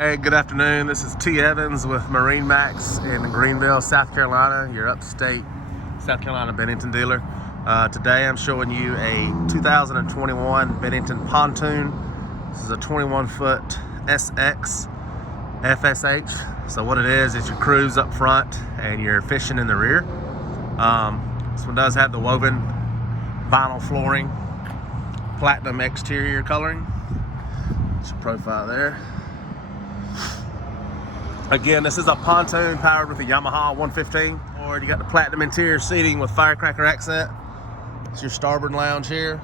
Hey, good afternoon. This is T. Evans with MarineMax in Greenville, South Carolina, your upstate South Carolina Bennington dealer. Today I'm showing you a 2021 Bennington pontoon. This is a 21-foot SX FSH. So what it is your cruise up front and you're fishing in the rear. This one does have the woven vinyl flooring, platinum exterior coloring. It's your profile there. Again, this is a pontoon powered with a Yamaha 115. Or you got the platinum interior seating with firecracker accent. It's your starboard lounge here.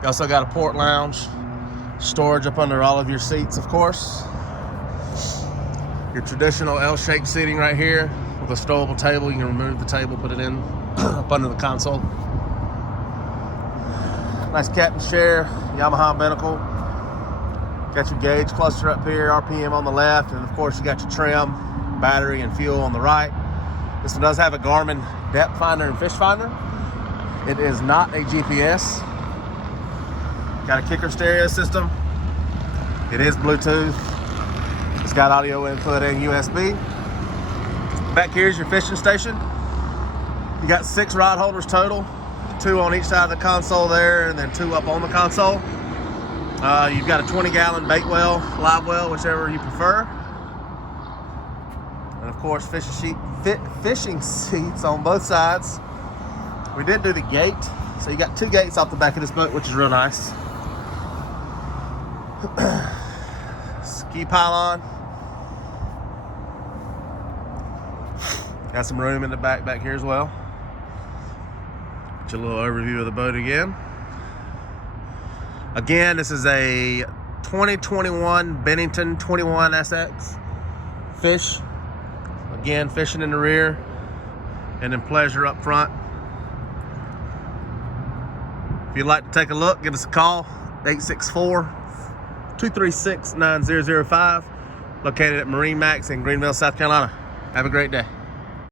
You also got a port lounge, storage up under all of your seats, of course. Your traditional L-shaped seating right here with a stowable table. You can remove the table, put it in up under the console. Nice captain's chair, Yamaha binnacle. Got your gauge cluster up here, RPM on the left, and of course you got your trim, battery, and fuel on the right. This one does have a Garmin depth finder and fish finder. It is not a GPS. Got a kicker stereo system. It is Bluetooth. It's got audio input and USB. Back here is your fishing station. You got 6 rod holders total, 2 on each side of the console there, and then 2 up on the console. You've got a 20-gallon bait well, live well, whichever you prefer. And of course, fishing seats on both sides. We did do the gate, so you got 2 gates off the back of this boat, which is real nice. Ski pylon. Got some room in the back here as well. Get you a little overview of the boat again. Again, this is a 2021 Bennington 21 SX fish. Again, fishing in the rear and then pleasure up front. If you'd like to take a look, give us a call, 864-236-9005, located at MarineMax in Greenville, South Carolina. Have a great day.